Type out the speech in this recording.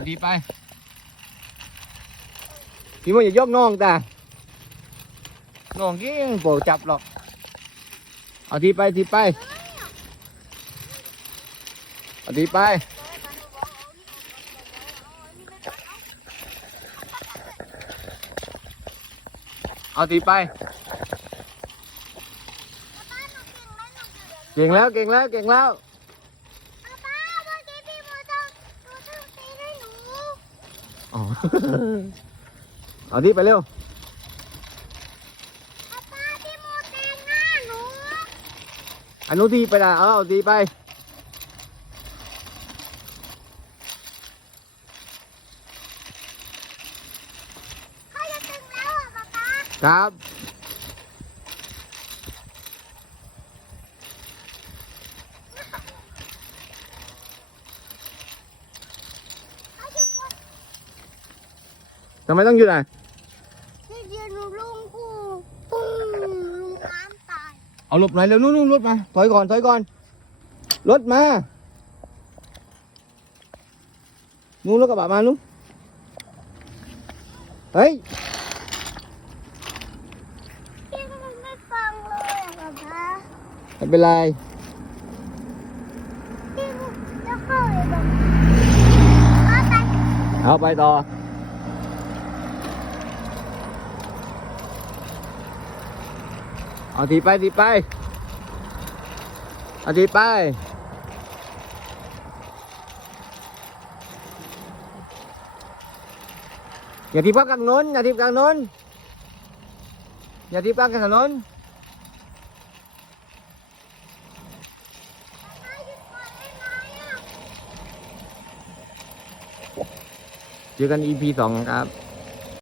เอาทีไป พี่มันอย่ายกน้องตาน้องกี้โปรจับหรอก เอาทีไปทีไป เอาทีไป เอาทีไป เก่งแล้วเก่งแล้วเก่งแล้ว ป้าเมื่อกี้พี่โมต้องโมต้องตีให้หนู อ๋อ เอาทีไปเร็วป้าป้าพี่โมแทงหน้าหนูอันนู้นทีไปนะเอาเอาทีไป เขาจะตึงแล้วอะป้าป้าครับ เขาจะปลด ทำไมต้องหยุดอะนี่เดี๋ยวหนูลุงกูปุ้งลุงน้ำตายเอาหลบหน่อยเร็วนู่นนู่นรถมาถอยก่อนถอยก่อนรถมานู่นรถกระบะมานู่นเฮ้ยพี่ก็ไม่ฟังเลยอะป้าไม่เป็นไรพี่จะเข้าเลยแบบป้าไป เอาไปต่อ เอาทีไปทีไป เอาทีไป อย่าทีพักกลางโน้น อย่าทีกลางโน้น อย่าทีพักกลางถนนป้าหยุดก่อนได้ไหมอะเจอกัน EP สองครับ